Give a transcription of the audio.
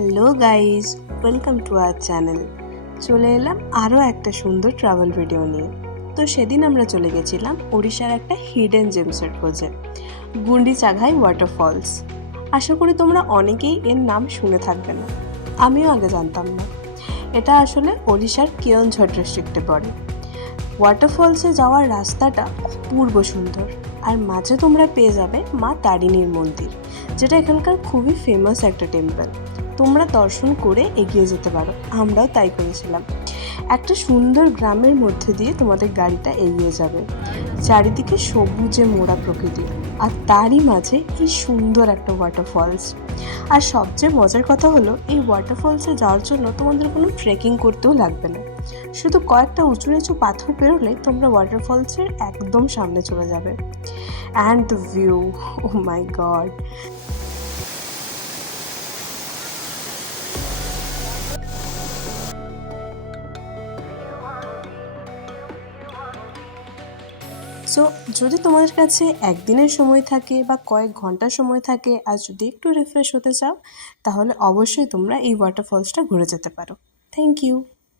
Hello guys, welcome to our channel. চলে এলাম আরও একটা সুন্দর ট্রাভেল ভিডিও নিয়ে। তো সেদিন আমরা চলে গেছিলাম ওড়িশার একটা হিডেন জেমসের খোঁজে, গুন্ডিচাঘাই ওয়াটারফলস। আশা করি তোমরা অনেকেই এর নাম শুনে থাকবে না, আমিও আগে জানতাম না। এটা আসলে ওড়িশার কেওনঝড় ডিস্ট্রিক্টে পড়ে। ওয়াটারফলসে যাওয়ার রাস্তাটা অপূর্ব সুন্দর, আর মাঝে তোমরা পেয়ে যাবে মা তারিণীর মন্দির, যেটা এখানকার খুবই ফেমাস একটা টেম্পল। তোমরা দর্শন করে এগিয়ে যেতে পারো, আমরাও তাই করেছিলাম। একটা সুন্দর গ্রামের মধ্যে দিয়ে তোমাদের গাড়িটা এগিয়ে যাবে, চারিদিকে সবুজে মোড়া প্রকৃতি, আর তারই মাঝে এই সুন্দর একটা ওয়াটারফলস। আর সবচেয়ে মজার কথা হলো, এই ওয়াটারফলসে যাওয়ার জন্য তোমাদের কোনো ট্রেকিং করতেও লাগবে না। শুধু কয়েকটা উঁচু নিচু পাথর পেরোলে তোমরা ওয়াটারফলসের একদম সামনে চলে যাবে। And the view, oh my God! So যদি তোমাদের কাছে একদিনের সময় থাকে বা কয়েক ঘন্টার সময় থাকে, আর যদি একটু রিফ্রেশ হতে চাও, তাহলে অবশ্যই তোমরা এই ওয়াটারফলসটা ঘুরে যেতে পারো। Thank you.